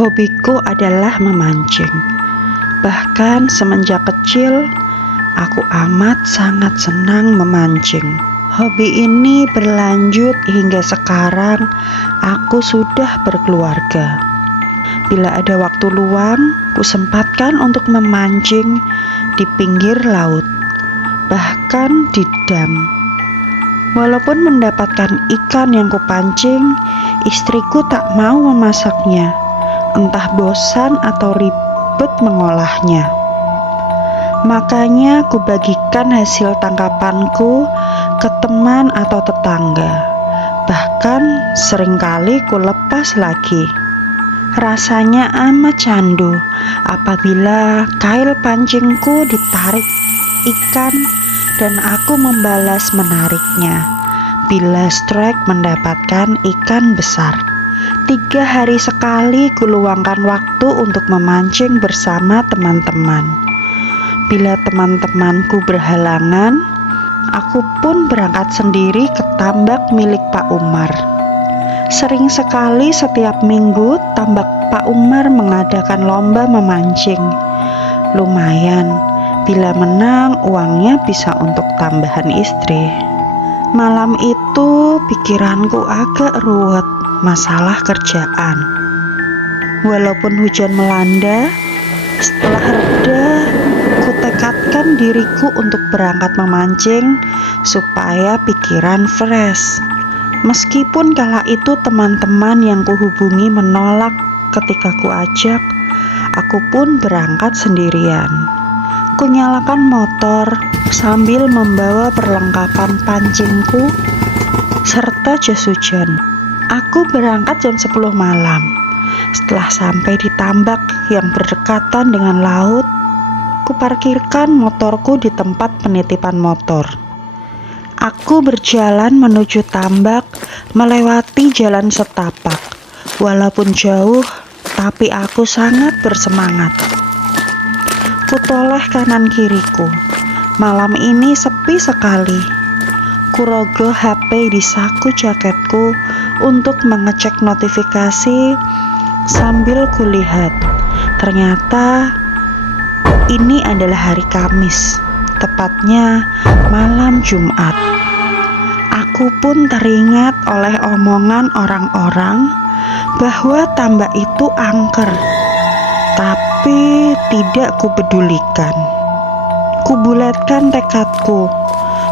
Hobiku adalah memancing. Bahkan semenjak kecil, aku amat sangat senang memancing. Hobi ini berlanjut hingga sekarang aku sudah berkeluarga. Bila ada waktu luang, kusempatkan untuk memancing di pinggir laut, bahkan di dam. Walaupun mendapatkan ikan yang kupancing, istriku tak mau memasaknya. Entah bosan atau ribet mengolahnya. Makanya kubagikan hasil tangkapanku ke teman atau tetangga. Bahkan seringkali kulepas lagi. Rasanya amat candu apabila kail pancingku ditarik ikan dan aku membalas menariknya. Bila strike mendapatkan ikan besar. 3 hari sekali kuluangkan waktu untuk memancing bersama teman-teman. Bila teman-temanku berhalangan, aku pun berangkat sendiri ke tambak milik Pak Umar. Sering sekali setiap minggu tambak Pak Umar mengadakan lomba memancing. Lumayan, bila menang uangnya bisa untuk tambahan istri. Malam itu pikiranku agak ruwet. Masalah kerjaan. Walaupun hujan melanda, setelah reda, kutekadkan diriku untuk berangkat memancing supaya pikiran fresh. Meskipun kala itu teman-teman yang kuhubungi menolak ketika kuajak, aku pun berangkat sendirian. Kunyalakan motor sambil membawa perlengkapan pancingku serta jas hujan. Aku berangkat jam 10 malam. Setelah sampai di tambak yang berdekatan dengan laut, kuparkirkan motorku di tempat penitipan motor. Aku berjalan menuju tambak melewati jalan setapak. Walaupun jauh, tapi aku sangat bersemangat. Kutoleh kanan kiriku. Malam ini sepi sekali. Kurogoh HP di saku jaketku untuk mengecek notifikasi sambil kulihat. Ternyata ini adalah hari Kamis, tepatnya malam Jumat. Aku pun teringat oleh omongan orang-orang bahwa tambak itu angker, tapi tidak kupedulikan. Kubulatkan tekadku.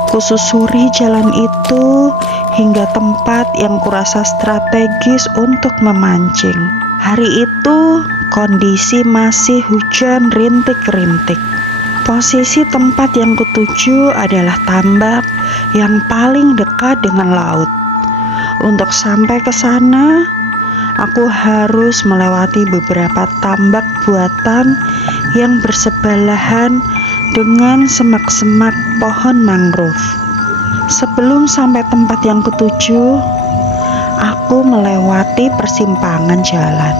Kususuri jalan itu hingga tempat yang kurasa strategis untuk memancing. Hari itu kondisi masih hujan rintik-rintik. Posisi tempat yang kutuju adalah tambak yang paling dekat dengan laut. Untuk sampai ke sana, aku harus melewati beberapa tambak buatan yang bersebelahan dengan semak-semak pohon mangrove. Sebelum sampai tempat yang kutuju, aku melewati persimpangan jalan.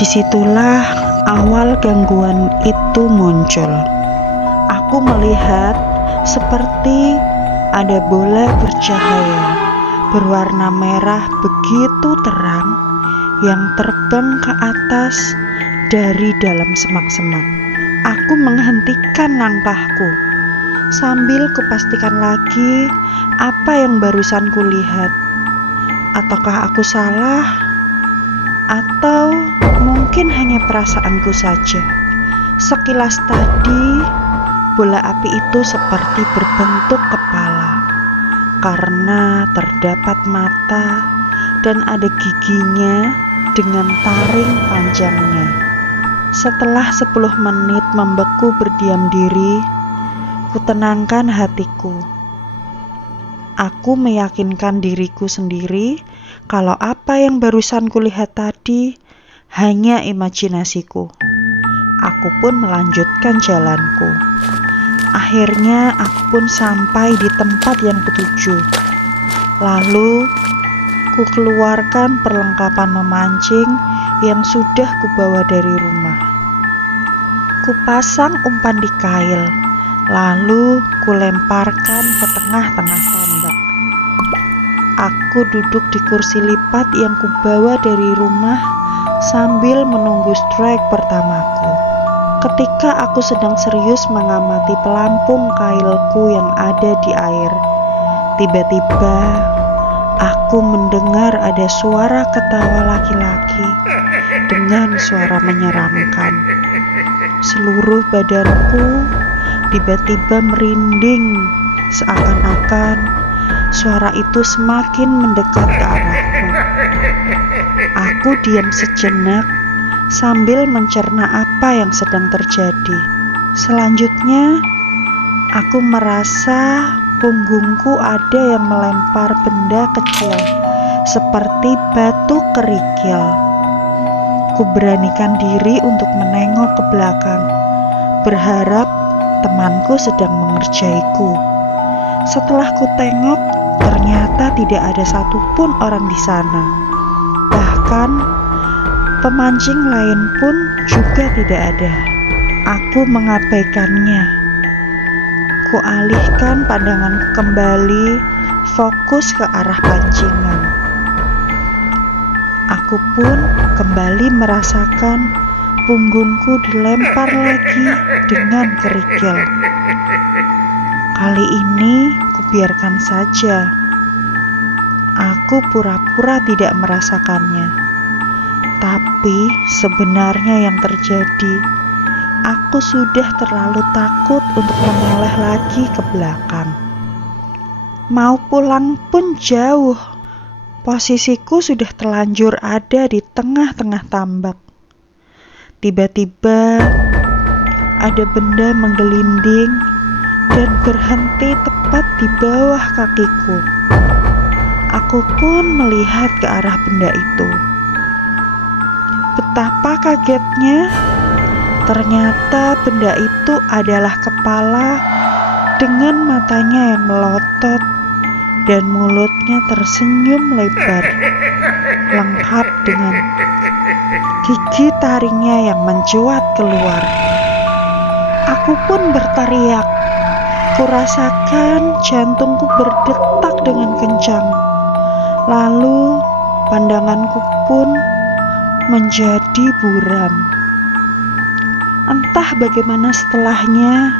Disitulah awal gangguan itu muncul. Aku melihat seperti ada bola bercahaya berwarna merah begitu terang yang terbang ke atas dari dalam semak-semak. Aku menghentikan langkahku sambil kupastikan lagi apa yang barusan kulihat. Ataukah aku salah? Atau mungkin hanya perasaanku saja? Sekilas tadi, bola api itu seperti berbentuk kepala karena terdapat mata dan ada giginya dengan taring panjangnya. Setelah 10 menit membeku berdiam diri, kutenangkan hatiku. Aku meyakinkan diriku sendiri kalau apa yang barusan kulihat tadi hanya imajinasiku. Aku pun melanjutkan jalanku. Akhirnya aku pun sampai di tempat yang kutuju. Lalu kukeluarkan perlengkapan memancing yang sudah kubawa dari rumah. Kupasang umpan di kail, lalu kulemparkan ke tengah-tengah tambak. Aku duduk di kursi lipat yang kubawa dari rumah sambil menunggu strike pertamaku. Ketika aku sedang serius mengamati pelampung kailku yang ada di air, tiba-tiba aku mendengar ada suara ketawa laki-laki dengan suara menyeramkan. Seluruh badanku tiba-tiba merinding, seakan-akan suara itu semakin mendekat ke arahku. Aku diam sejenak sambil mencerna apa yang sedang terjadi. Selanjutnya, aku merasa punggungku ada yang melempar benda kecil seperti batu kerikil. Kuberanikan diri untuk menengok ke belakang, berharap temanku sedang mengerjaiku. Setelah ku tengok, ternyata tidak ada satupun orang di sana. Bahkan pemancing lain pun juga tidak ada. Aku mengabaikannya. Kualihkan pandanganku kembali, fokus ke arah pancingan. Aku pun kembali merasakan punggungku dilempar lagi dengan kerikil. Kali ini kubiarkan saja. Aku pura-pura tidak merasakannya. Tapi sebenarnya yang terjadi, aku sudah terlalu takut untuk menoleh lagi ke belakang. Mau pulang pun jauh. Posisiku sudah terlanjur ada di tengah-tengah tambak. Tiba-tiba ada benda menggelinding dan berhenti tepat di bawah kakiku. Aku pun melihat ke arah benda itu. Betapa kagetnya, ternyata benda itu adalah kepala dengan matanya yang melotot dan mulutnya tersenyum lebar, lengkap dengan gigi taringnya yang mencuat keluar. Aku pun berteriak. Kurasakan jantungku berdetak dengan kencang. Lalu pandanganku pun menjadi buram. Entah bagaimana setelahnya,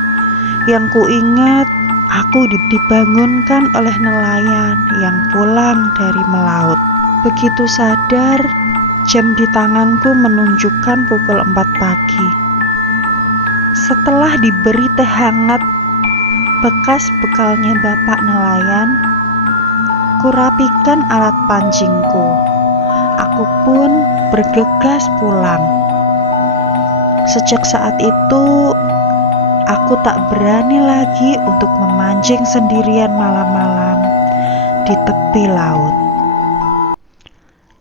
yang kuingat aku dibangunkan oleh nelayan yang pulang dari melaut. Begitu sadar, jam di tanganku menunjukkan pukul 4 pagi. Setelah diberi teh hangat bekas bekalnya bapak nelayan, kurapikan alat pancingku. Aku pun bergegas pulang. Sejak saat itu, aku tak berani lagi untuk memancing sendirian malam-malam di tepi laut.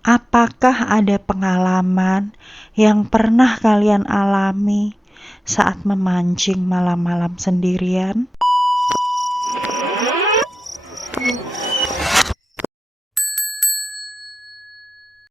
Apakah ada pengalaman yang pernah kalian alami saat memancing malam-malam sendirian?